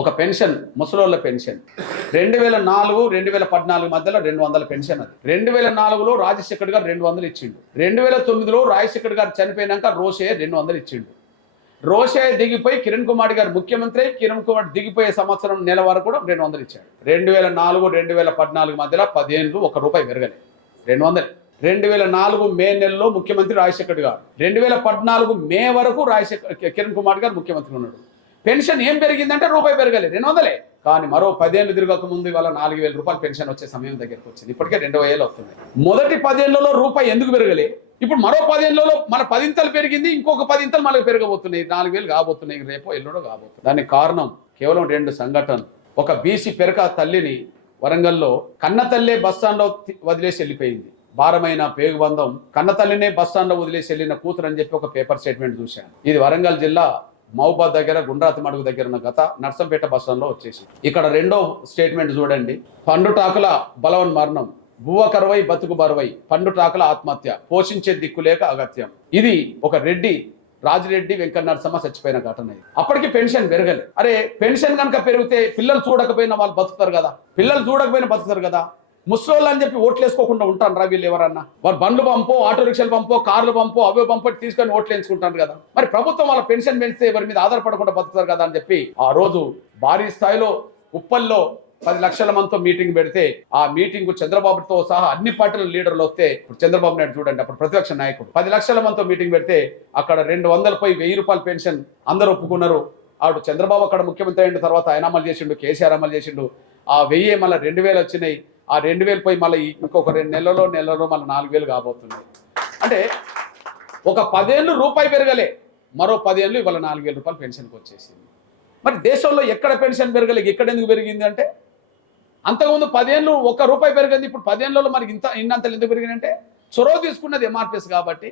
ఒక pension ముసలోళ్ళ pension. రెండు వేల నాలుగు రెండు వేల పద్నాలుగు మధ్యలో రెండు వందల పెన్షన్ అది. రెండు వేల నాలుగులో రాజశేఖర్ గారు రెండు వందలు ఇచ్చిండు. రెండు వేల తొమ్మిదిలో రాజశేఖర్ గారు చనిపోయినాక రోషే రెండు వందలు ఇచ్చిండు. రోషే దిగిపోయి కిరణ్ కుమార్ గారు ముఖ్యమంత్రి కిరణ్ కుమార్ దిగిపోయే సంవత్సరం నెల వరకు కూడా రెండు వందలు ఇచ్చాడు. రెండు వేల నాలుగు రెండు వేల పద్నాలుగు మధ్యలో పదిహేను ఒక రూపాయి పెరగలేదు రెండు వందలు. రెండు వేల నాలుగు మే నెలలో ముఖ్యమంత్రి రాజశేఖర్ గారు. రెండు వేల పద్నాలుగు మే వరకు రాజశేఖర్ కిరణ్ కుమార్ గారు ముఖ్యమంత్రి ఉన్నాడు. పెన్షన్ ఏం పెరిగిందంటే రూపాయి పెరగలేదు రెండు వందలే. కానీ మరో పదేళ్ళు తిరగక ముందు ఇవాళ నాలుగు వేల రూపాయలు పెన్షన్ వచ్చే సమయం దగ్గరికి వచ్చింది. ఇప్పటికే రెండు వేలు అవుతుంది. మొదటి పదేళ్ళలో రూపాయి ఎందుకు పెరగలే? ఇప్పుడు మరో పదేళ్ళలో మన పదింతలు పెరిగింది ఇంకొక పదింతలు మనకు పెరగబోతున్నాయి. నాలుగు వేలు కాబోతున్నాయి రేపో ఎల్లుడో కాబోతుంది. దానికి కారణం కేవలం రెండు సంఘటనలు. ఒక బీసీ పెరక తల్లిని వరంగల్లో కన్న తల్లే బస్ స్టాండ్లో వదిలేసి వెళ్ళిపోయింది. భారమైన పేగుబంధం కన్న తల్లినే బస్ స్టాండ్లో వదిలేసి వెళ్ళిన కూతురు అని చెప్పి ఒక పేపర్ స్టేట్మెంట్ చూశాను. ఇది వరంగల్ జిల్లా మహబాద్ దగ్గర గుండ్రాతి మడుగు దగ్గర ఉన్న గత నర్సంపేట బస్ స్టాండ్లో వచ్చేసి. ఇక్కడ రెండో స్టేట్మెంట్ చూడండి. పండుటాకుల బలవన్ మరణం. భువ కరువై బతుకు బరువై. పండుటాకుల ఆత్మహత్య. పోషించే దిక్కులేక అగత్యం. ఇది ఒక రెడ్డి రాజిరెడ్డి వెంకట నరసమ్మ చచ్చిపోయిన ఘటన ఇది. అప్పటికి పెన్షన్ పెరగలేదు అరే పెన్షన్ కనుక పెరిగితే పిల్లలు చూడకపోయినా వాళ్ళు బతుకుతారు కదా. పిల్లలు చూడకపోయినా బతుకుతారు కదా. ముసలోళ్ళు అని చెప్పి ఓట్లు వేసుకోకుండా ఉంటాను రా వీళ్ళు ఎవరన్నా? వారు బండ్లు పంపో ఆటో రిక్షాలు పంపో కార్లు పంపో అవే పంపో తీసుకొని ఓట్లు వేసుకుంటారు కదా. మరి ప్రభుత్వం వాళ్ళ పెన్షన్ పెంచితే ఎవరి మీద ఆధారపడకుండా బతుకుతారు కదా అని చెప్పి ఆ రోజు భారీ స్థాయిలో ఉప్పల్లో పది లక్షల మందితో మీటింగ్ పెడితే ఆ మీటింగ్ చంద్రబాబుతో సహా అన్ని పార్టీల లీడర్లు వస్తే ఇప్పుడు చంద్రబాబు నాయుడు చూడండి అప్పుడు ప్రతిపక్ష నాయకుడు. పది లక్షల మందితో మీటింగ్ పెడితే అక్కడ రెండు వందలపై వెయ్యి రూపాయల పెన్షన్ అందరూ ఒప్పుకున్నారు. ఆడు చంద్రబాబు అక్కడ ముఖ్యమంత్రి అయిన తర్వాత ఆయన అమలు చేసిండు కేసీఆర్ అమలు చేసిండు. ఆ వెయ్యి మళ్ళీ రెండు వేలు వచ్చినాయి. ఆ రెండు వేలు పోయి మళ్ళీ ఇంకొక రెండు నెలలో నెలలో మళ్ళీ నాలుగు వేలు కాబోతున్నాయి అంటే ఒక పదేళ్ళు రూపాయి పెరగలే మరో పదేళ్ళు ఇవాళ నాలుగు వేల రూపాయలు పెన్షన్కి వచ్చేసింది. మరి దేశంలో ఎక్కడ పెన్షన్ పెరగలేదు ఎక్కడ ఎందుకు పెరిగింది అంటే? అంతకుముందు పదేళ్ళు ఒక్క రూపాయి పెరిగింది ఇప్పుడు పదేళ్ళలో మనకి ఇంత ఇన్నంతలు ఎందుకు పెరిగిందంటే చొరవ తీసుకున్నది ఎంఆర్పిఎస్ కాబట్టి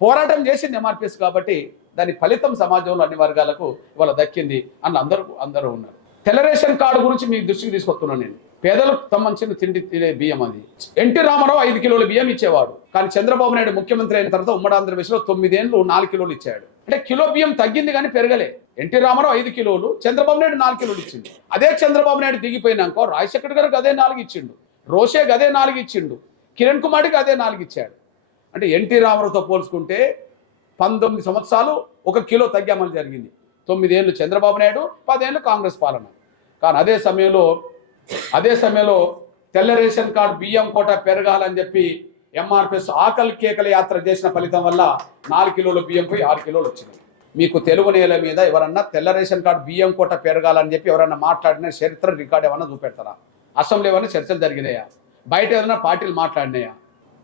పోరాటం చేసింది ఎంఆర్పిఎస్ కాబట్టి దాని ఫలితం సమాజంలో అన్ని వర్గాలకు ఇవాళ దక్కింది అని అందరూ అందరూ ఉన్నారు. టెలరేషన్ కార్డు గురించి మీ దృష్టికి తీసుకొస్తున్నాను నేను. పేదలకు సంబంధించిన తిండి తినే బియ్యం అది. ఎన్టీ రామారావు ఐదు కిలోల బియ్యం ఇచ్చేవాడు కానీ చంద్రబాబు నాయుడు ముఖ్యమంత్రి అయిన తర్వాత ఉమ్మడి ఆంధ్రప్రదేశ్లో తొమ్మిదేళ్ళు నాలుగు కిలోలు ఇచ్చాడు. అంటే కిలో బియ్యం తగ్గింది కానీ పెరగలే. ఎన్టీ రామారావు ఐదు కిలోలు చంద్రబాబు నాయుడు నాలుగు కిలోలు ఇచ్చిండు. అదే చంద్రబాబు నాయుడు దిగిపోయినాక రాజశేఖర్ గారికి అదే నాలుగు ఇచ్చిండు. రోషే అదే నాలుగు ఇచ్చిండు. కిరణ్ కుమార్కి అదే నాలుగు ఇచ్చాడు. అంటే ఎన్టీ రామారావుతో పోల్చుకుంటే పంతొమ్మిది సంవత్సరాలు ఒక కిలో తగ్గామని జరిగింది. తొమ్మిదేళ్ళు చంద్రబాబు నాయుడు పదేళ్ళు కాంగ్రెస్ పాలన. కానీ అదే సమయంలో అదే సమయంలో తెల్ల రేషన్ కార్డు బియ్యం కోట పెరగాలని చెప్పి ఎంఆర్పిఎస్ ఆకలి కేకల యాత్ర చేసిన ఫలితం వల్ల నాలుగు కిలోల బియ్యం పోయి ఆరు కిలోలు వచ్చినాయి మీకు తెలుగు నేల మీద ఎవరన్నా తెల్ల రేషన్ కార్డు బియ్యం కోట పెరగాలని చెప్పి ఎవరన్నా మాట్లాడిన చరిత్ర రికార్డ్ ఏమన్నా చూపెడతారా? అసెంబ్లీ ఏమైనా చర్చలు జరిగినాయా? బయట ఏదైనా పార్టీలు మాట్లాడినాయా?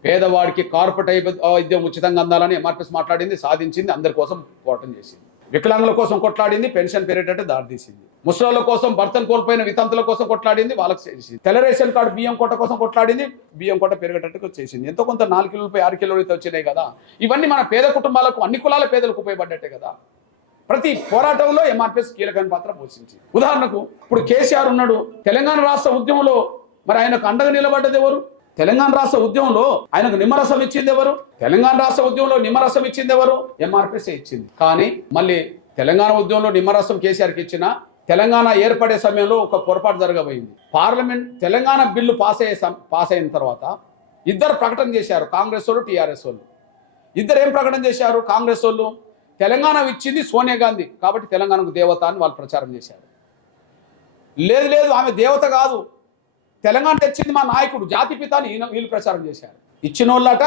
పేదవాడికి కార్పొరేట్ వైద్యం ఉచితంగా అందాలని ఎంఆర్పిఎస్ మాట్లాడింది సాధించింది అందరి కోసం పోరాటం చేసింది. వికలాంగుల కోసం కొట్లాడింది పెన్షన్ పెరిగేటట్టు దారితీసింది ముసలాళ్ళ కోసం భర్తను కోల్పోయిన వితంతుల కోసం కొట్లాడింది వాళ్ళకి చేసింది. తెల్ల రేషన్ కార్డు బియ్యం కోట కోసం కొట్లాడింది బియ్యం కోట పెరిగేటట్టు చేసింది. ఎంతో కొంత నాలుగు కిలోలపై ఆరు కిలోలు అయితే వచ్చినాయి కదా. ఇవన్నీ మన పేద కుటుంబాలకు అన్ని కులాల పేదలకు ఉపయోగపడ్డట్టే కదా. ప్రతి పోరాటంలో ఎంఆర్పిఎస్ కీలకమైన పాత్ర పోషించింది. ఉదాహరణకు ఇప్పుడు కేసీఆర్ ఉన్నాడు. తెలంగాణ రాష్ట్ర ఉద్యమంలో మరి ఆయనకు అండగా నిలబడ్డది ఎవరు? తెలంగాణ రాష్ట్ర ఉద్యమంలో ఆయనకు నిమ్మరసం ఇచ్చింది ఎవరు? తెలంగాణ రాష్ట్ర ఉద్యమంలో నిమ్మరసం ఇచ్చింది ఎవరు? ఎంఆర్పిసే ఇచ్చింది. కానీ మళ్ళీ తెలంగాణ ఉద్యమంలో నిమ్మరసం కేసీఆర్కి ఇచ్చిన తెలంగాణ ఏర్పడే సమయంలో ఒక పొరపాటు జరగబోయింది. పార్లమెంట్ తెలంగాణ బిల్లు పాస్ అయ్యే సం- పాస్ అయిన తర్వాత ఇద్దరు ప్రకటన చేశారు కాంగ్రెస్ వాళ్ళు టీఆర్ఎస్ వాళ్ళు. ఇద్దరు ఏం ప్రకటన చేశారు? కాంగ్రెస్ వాళ్ళు తెలంగాణ ఇచ్చింది సోనియా గాంధీ కాబట్టి తెలంగాణకు దేవత అని వాళ్ళు ప్రచారం చేశారు. లేదు లేదు ఆమె దేవత కాదు. తెలంగాణ తెచ్చింది మా నాయకుడు జాతి పిత అని ఈయన వీళ్ళు ప్రచారం చేశారు. ఇచ్చిన వాళ్ళట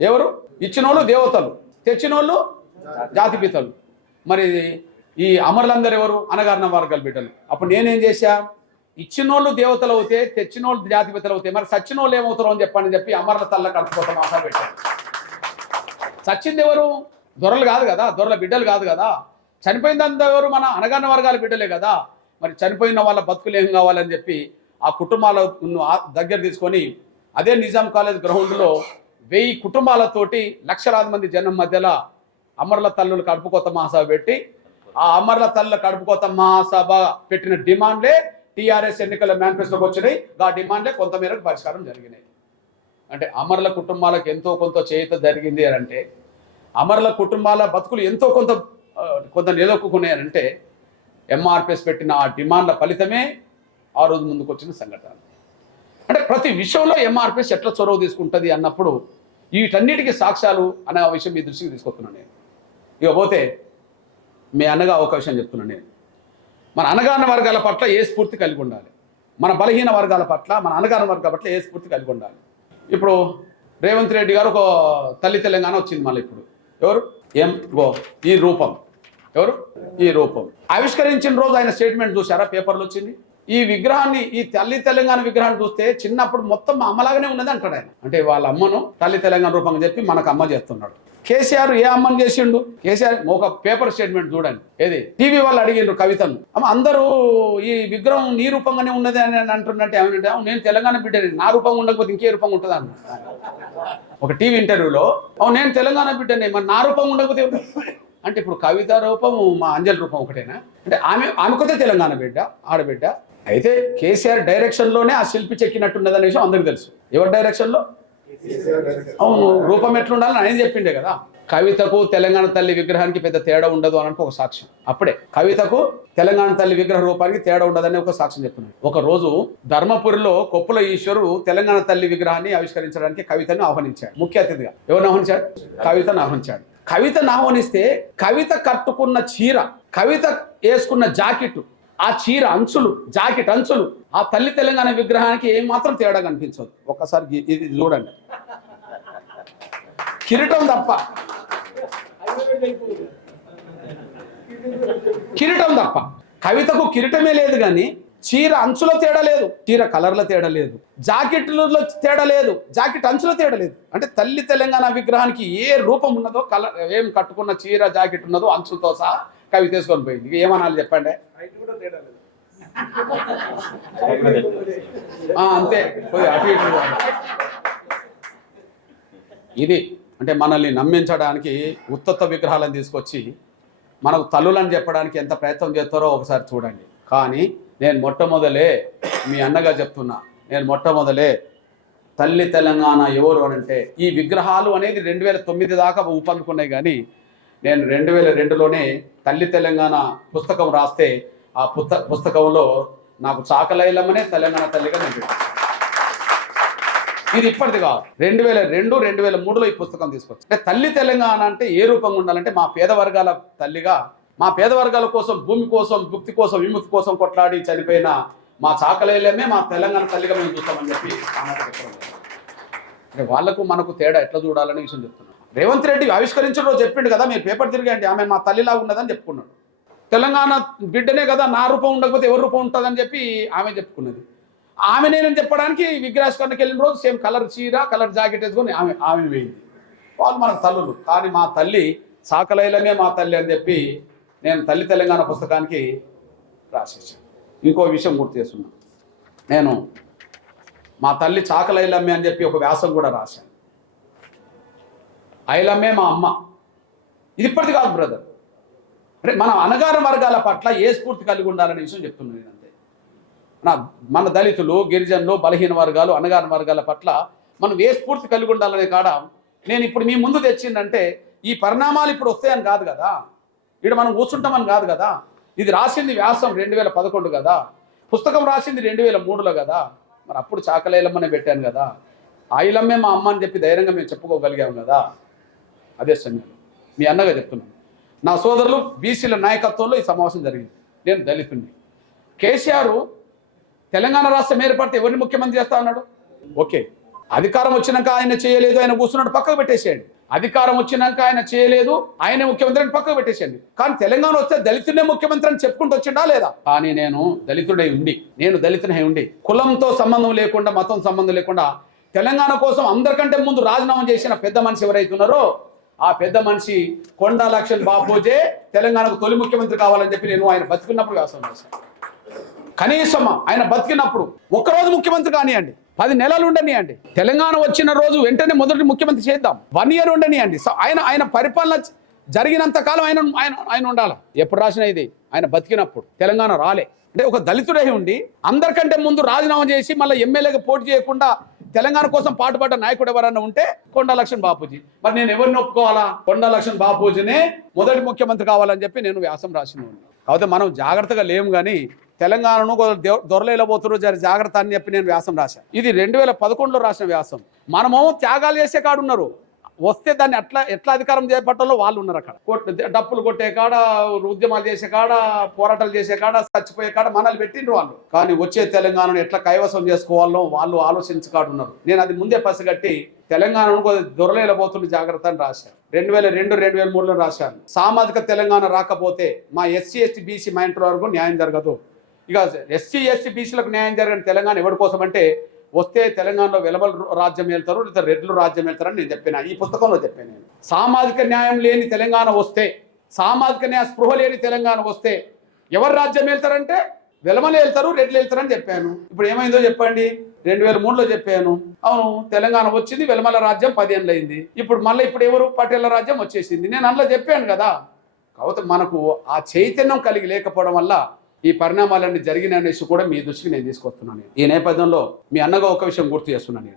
ఎవరు? ఇచ్చిన వాళ్ళు దేవతలు. తెచ్చిన వాళ్ళు జాతి పితలు. మరి ఈ అమరులందరూ ఎవరు? అనగారిన వర్గాల బిడ్డలు. అప్పుడు నేనేం చేశా? ఇచ్చినోళ్ళు దేవతలు అవుతే తెచ్చినోళ్ళు జాతి పితలు అవుతాయి మరి సచ్చినోళ్ళు ఏమవుతారో అని చెప్పని చెప్పి అమరుల తల్ల కడుపుకోసం ఆహార పెట్టాను చచ్చింది ఎవరు? దొరలు కాదు కదా దొరల బిడ్డలు కాదు కదా. చనిపోయిందంతా ఎవరు? మన అనగాన వర్గాల బిడ్డలే కదా. మరి చనిపోయిన వాళ్ళ బతుకులు ఏం కావాలని చెప్పి ఆ కుటుంబాల దగ్గర తీసుకొని అదే నిజాం కాలేజ్ గ్రౌండ్లో వెయ్యి కుటుంబాలతోటి లక్షలాది మంది జనం మధ్యలో అమర్ల తల్లులు కడుపుకోత మహాసభ పెట్టి ఆ అమర్ల తల్లుల కడుపుకోత మహాసభ పెట్టిన డిమాండ్లే టీఆర్ఎస్ ఎన్నికల మేనిఫెస్టోకి వచ్చినాయి. ఆ డిమాండ్లే కొంతమేరకు పరిష్కారం జరిగినాయి. అంటే అమర్ల కుటుంబాలకు ఎంతో కొంత చేత జరిగింది అని అంటే అమరుల కుటుంబాల బతుకులు ఎంతో కొంత కొంత నిలొక్కున్నాయనంటే ఎంఆర్పిఎస్ పెట్టిన ఆ డిమాండ్ల ఫలితమే ఆ రోజు ముందుకు వచ్చిన సంఘటన అంటే ప్రతి విషయంలో ఎంఆర్పిఎస్ ఎట్లా చొరవ తీసుకుంటుంది అన్నప్పుడు వీటన్నిటికీ సాక్ష్యాలు అనే విషయం మీ దృష్టికి తీసుకొస్తున్నాను నేను. ఇక పోతే మీ అన్నగా ఒక విషయం చెప్తున్నాను నేను. మన అనగాన వర్గాల పట్ల ఏ స్ఫూర్తి కలిగి ఉండాలి? మన బలహీన వర్గాల పట్ల మన అనగాన వర్గాల పట్ల ఏ స్ఫూర్తి కలిగి ఉండాలి? ఇప్పుడు రేవంత్ రెడ్డి గారు ఒక తల్లి తెలంగాణ వచ్చింది మళ్ళీ ఇప్పుడు. ఎవరు? ఎం గో ఈ రూపం. ఎవరు? ఈ రూపం. ఆవిష్కరించిన రోజు ఆయన స్టేట్మెంట్ చూసారా పేపర్లో వచ్చింది? ఈ విగ్రహాన్ని ఈ తల్లి తెలంగాణ విగ్రహాన్ని చూస్తే చిన్నప్పుడు మొత్తం అమ్మలాగానే ఉన్నది అంటాడు ఆయన. అంటే వాళ్ళ అమ్మను తల్లి తెలంగాణ రూపంగా చెప్పి మనకు అమ్మ చేస్తున్నాడు. కేసీఆర్ ఏ అమ్మని చేసిండు? కేసీఆర్ ఒక పేపర్ స్టేట్మెంట్ చూడండి. ఏది? టీవీ వాళ్ళు అడిగిండ్రు కవితను. అమ్మ అందరూ ఈ విగ్రహం నీ రూపంగానే ఉన్నది అని అంటున్నట్టే ఏమంటే నేను తెలంగాణ బిడ్డని. నా రూపంగా ఉండకపోతే ఇంకే రూపంగా ఉంటుంది? అన్న ఒక టీవీ ఇంటర్వ్యూలో అవును నేను తెలంగాణ బిడ్డని. మరి నా రూపం ఉండకపోతే అంటే ఇప్పుడు కవిత రూపం మా అంజలి రూపం ఒకటేనా? అంటే ఆమె ఆమె కొత్త తెలంగాణ బిడ్డ ఆడబిడ్డ. అయితే కేసీఆర్ డైరెక్షన్లోనే ఆ శిల్పి చెక్కినట్టున్నదనే విషయం అందరికీ తెలుసు. ఎవరి డైరెక్షన్లో? అవును రూపం ఎట్లుండాలని ఆయన చెప్పిండే కదా. కవితకు తెలంగాణ తల్లి విగ్రహానికి పెద్ద తేడా ఉండదు అని ఒక సాక్ష్యం. అప్పుడే కవితకు తెలంగాణ తల్లి విగ్రహ రూపానికి తేడా ఉండదని ఒక సాక్ష్యం చెప్తున్నాడు. ఒక రోజు ధర్మపురిలో కొప్పుల ఈశ్వరు తెలంగాణ తల్లి విగ్రహాన్ని ఆవిష్కరించడానికి కవితను ఆహ్వానించాడు. ముఖ్య అతిథిగా. ఎవరిని ఆహ్వానించాడు? కవితను ఆహ్వానించాడు. కవితను ఆహ్వానిస్తే కవిత కట్టుకున్న చీర కవిత వేసుకున్న జాకెట్ ఆ చీర అంచులు జాకెట్ అంచులు ఆ తల్లి తెలంగాణ విగ్రహానికి ఏమాత్రం తేడా కనిపించదు. ఒక్కసారి ఇది- చూడండి. కిరీటం తప్ప. కిరీటం తప్ప. కవితకు కిరీటమే లేదు కానీ చీర అంచులో తేడా లేదు చీర కలర్లో తేడా లేదు జాకెట్లలో తేడా లేదు జాకెట్ అంచులో తేడా లేదు. అంటే తల్లి తెలంగాణ విగ్రహానికి ఏ రూపం ఉన్నదో కలర్ ఏం కట్టుకున్న చీర జాకెట్ ఉన్నదో అంచులతో సహా కవి తీసుకొని పోయింది. ఇక ఏమనాలి చెప్పండి? అంతే. అటు ఇది అంటే మనల్ని నమ్మించడానికి ఉత్తత్వ విగ్రహాలను తీసుకొచ్చి మనకు తల్లులని చెప్పడానికి ఎంత ప్రయత్నం చేస్తారో ఒకసారి చూడండి. కానీ నేను మొట్టమొదలే మీ అన్నగా చెప్తున్నా. నేను మొట్టమొదలే తల్లి తెలంగాణ ఎవరు అని అంటే ఈ విగ్రహాలు అనేది రెండు వేల తొమ్మిది దాకా ఊపందుకున్నాయి కానీ నేను రెండు వేల రెండులోనే తల్లి తెలంగాణ పుస్తకం రాస్తే ఆ పుస్త పుస్తకంలో నాకు చాకలైలమ్మనే తెలంగాణ తల్లిగా నేను పెట్టాను. ఇది ఇప్పటిది కాదు. రెండు వేల రెండు రెండు వేల మూడులో ఈ పుస్తకం తీసుకొచ్చి అంటే తల్లి తెలంగాణ అంటే ఏ రూపంగా ఉండాలంటే మా పేద వర్గాల తల్లిగా మా పేద వర్గాల కోసం భూమి కోసం భుక్తి కోసం విముక్తి కోసం కొట్లాడి చనిపోయిన మా చాకలైలమే మా తెలంగాణ తల్లిగా మేము చూస్తామని చెప్పి అంటే వాళ్ళకు మనకు తేడా ఎట్లా చూడాలనే విషయం చెప్తున్నాను రేవంత్ రెడ్డి ఆవిష్కరించిన రోజు చెప్పిండు కదా మీరు పేపర్ తిరిగండి ఆమె మా తల్లిలా ఉన్నదని చెప్పుకున్నాడు. తెలంగాణ బిడ్డనే కదా నా రూపం ఉండకపోతే ఎవరి రూపం ఉంటుందని చెప్పి ఆమె చెప్పుకున్నది. ఆమె నేను చెప్పడానికి విగ్రహాస్కరణకి వెళ్ళిన రోజు సేమ్ కలర్ చీర కలర్ జాకెట్ వేసుకొని ఆమె ఆమె వేయింది. వాళ్ళు మన తల్లులు కానీ మా తల్లి సాకలైలమే మా తల్లి అని చెప్పి నేను తల్లి తెలంగాణ పుస్తకానికి రాసేసాను ఇంకో విషయం గుర్తు చేస్తున్నాను నేను మా తల్లి చాకలైలమ్మే అని చెప్పి ఒక వ్యాసం కూడా రాశాను. ఐలమ్మే మా అమ్మ. ఇది ఇప్పటిది కాదు బ్రదర్ అంటే మన అనగాన వర్గాల పట్ల ఏ స్ఫూర్తి కలిగి ఉండాలనే విషయం చెప్తున్నాను నేను అంతే. మన మన దళితులు గిరిజనులు బలహీన వర్గాలు అనగాన వర్గాల పట్ల మనం ఏ స్ఫూర్తి కలిగి ఉండాలనే కాడ నేను ఇప్పుడు మీ ముందు తెచ్చిందంటే ఈ పరిణామాలు ఇప్పుడు వస్తాయని కాదు కదా. ఇక్కడ మనం కూర్చుంటామని కాదు కదా. ఇది రాసింది వ్యాసం రెండు వేల పదకొండు కదా. పుస్తకం రాసింది రెండు వేల మూడులో కదా. మరి అప్పుడు చాకలేలమ్మనే పెట్టాను కదా. ఆయిలమ్మే మా అమ్మ అని చెప్పి ధైర్యంగా మేము చెప్పుకోగలిగాం కదా. అదే సమయంలో మీ అన్నగా చెప్తున్నాను. నా సోదరులు బీసీల నాయకత్వంలో ఈ సమావేశం జరిగింది. నేను దళితుడిని కేసీఆర్ తెలంగాణ రాష్ట్రం ఏర్పడితే ఎవరిని ముఖ్యమంత్రి చేస్తా అన్నాడు? ఓకే. అధికారం వచ్చినాక ఆయన చేయలేదు ఆయన కూర్చున్నాడు పక్కకు పెట్టేసేయండి. అధికారం వచ్చినాక ఆయన చేయలేదు ఆయన ముఖ్యమంత్రి అని పక్కకు పెట్టేసేయండి. కానీ తెలంగాణ వస్తే దళితుడే ముఖ్యమంత్రి అని చెప్పుకుంటూ వచ్చిండా లేదా? కానీ నేను దళితుడై ఉండి నేను దళితుడై ఉండి కులంతో సంబంధం లేకుండా మతం సంబంధం లేకుండా తెలంగాణ కోసం అందరికంటే ముందు రాజీనామా చేసిన పెద్ద మనిషి ఎవరైతే ఉన్నారో ఆ పెద్ద మనిషి కొండా లక్ష్మణ్ బాపూజే తెలంగాణకు తొలి ముఖ్యమంత్రి కావాలని చెప్పి నేను ఆయన బతికినప్పుడు వ్యాసం చేశాను కనీసం ఆయన బతికినప్పుడు ఒక్కరోజు ముఖ్యమంత్రి కానివ్వండి పది నెలలు ఉండనియండి తెలంగాణ వచ్చిన రోజు వెంటనే మొదటి ముఖ్యమంత్రి చేద్దాం వన్ ఇయర్ ఉండనియండి. సో ఆయన ఆయన పరిపాలన జరిగినంత కాలం ఆయన ఆయన ఆయన ఉండాలి. ఎప్పుడు రాసిన ఇది ఆయన బతికినప్పుడు తెలంగాణ రాలే. అంటే ఒక దళితుడై ఉండి అందరికంటే ముందు రాజీనామా చేసి మళ్ళీ ఎమ్మెల్యేగా పోటీ చేయకుండా తెలంగాణ కోసం పాటుపడ్డ నాయకుడు ఎవరన్నా ఉంటే కొండా లక్ష్మణ్ బాపూజీ. మరి నేను ఎవరిని ఒప్పుకోవాలా? కొండా లక్ష్మణ్ బాపూజీనే మొదటి ముఖ్యమంత్రి కావాలని చెప్పి నేను వ్యాసం రాసిన కాకపోతే మనం జాగ్రత్తగా లేము కానీ తెలంగాణను దొరలేకపోతున్నారు జరి జాగ్రత్త అని చెప్పి నేను వ్యాసం రాశాను ఇది రెండు వేల పదకొండులో రాసిన వ్యాసం. మనము త్యాగాలు చేసే కాడు ఉన్నారు వస్తే దాన్ని ఎట్లా ఎట్లా అధికారం చేపట్టడంలో వాళ్ళు ఉన్నారు అక్కడ. డప్పులు కొట్టే కాడ ఉద్యమాలు చేసే కాడ పోరాటాలు చేసే కాడ చచ్చిపోయే కాడ మనల్ని పెట్టిండ్రు వాళ్ళు. కానీ వచ్చే తెలంగాణను ఎట్లా కైవసం చేసుకోవాలో వాళ్ళు ఆలోచించకాడు ఉన్నారు నేను అది ముందే పసిగట్టి తెలంగాణను కొద్దిగా జాగ్రత్త అని రాశాను. రెండు వేల రెండు రెండు వేల మూడులో రాశాను. సామాజిక తెలంగాణ రాకపోతే మా ఎస్సీ ఎస్టీ బీసీ మా వరకు న్యాయం జరగదు. ఇక ఎస్సీ ఎస్టీ బీసీలకు న్యాయం జరగని తెలంగాణ ఎవరి కోసం అంటే వస్తే తెలంగాణలో వెలబల్ రాజ్యం వెళ్తారు లేదా రెడ్లు రాజ్యం వెళ్తారని నేను చెప్పిన ఈ పుస్తకంలో చెప్పాను నేను. సామాజిక న్యాయం లేని తెలంగాణ వస్తే సామాజిక న్యాయ స్పృహ లేని తెలంగాణ వస్తే ఎవరు రాజ్యం వెళ్తారంటే వెలమలు వెళ్తారు రెడ్లు వెళ్తారని చెప్పాను. ఇప్పుడు ఏమైందో చెప్పండి. రెండు వేల మూడులో చెప్పాను. అవును తెలంగాణ వచ్చింది వెలమల రాజ్యం పదేళ్ళు అయింది. ఇప్పుడు మళ్ళీ ఇప్పుడు ఎవరు? పటేళ్ళ రాజ్యం వచ్చేసింది. నేను అందులో చెప్పాను కదా. కాకపోతే మనకు ఆ చైతన్యం కలిగి లేకపోవడం వల్ల ఈ పరిణామాలన్నీ జరిగిన అనేసి కూడా మీ దృష్టికి నేను తీసుకొస్తున్నాను. ఈ నేపథ్యంలో మీ అన్నగా ఒక విషయం గుర్తు చేస్తున్నాను నేను.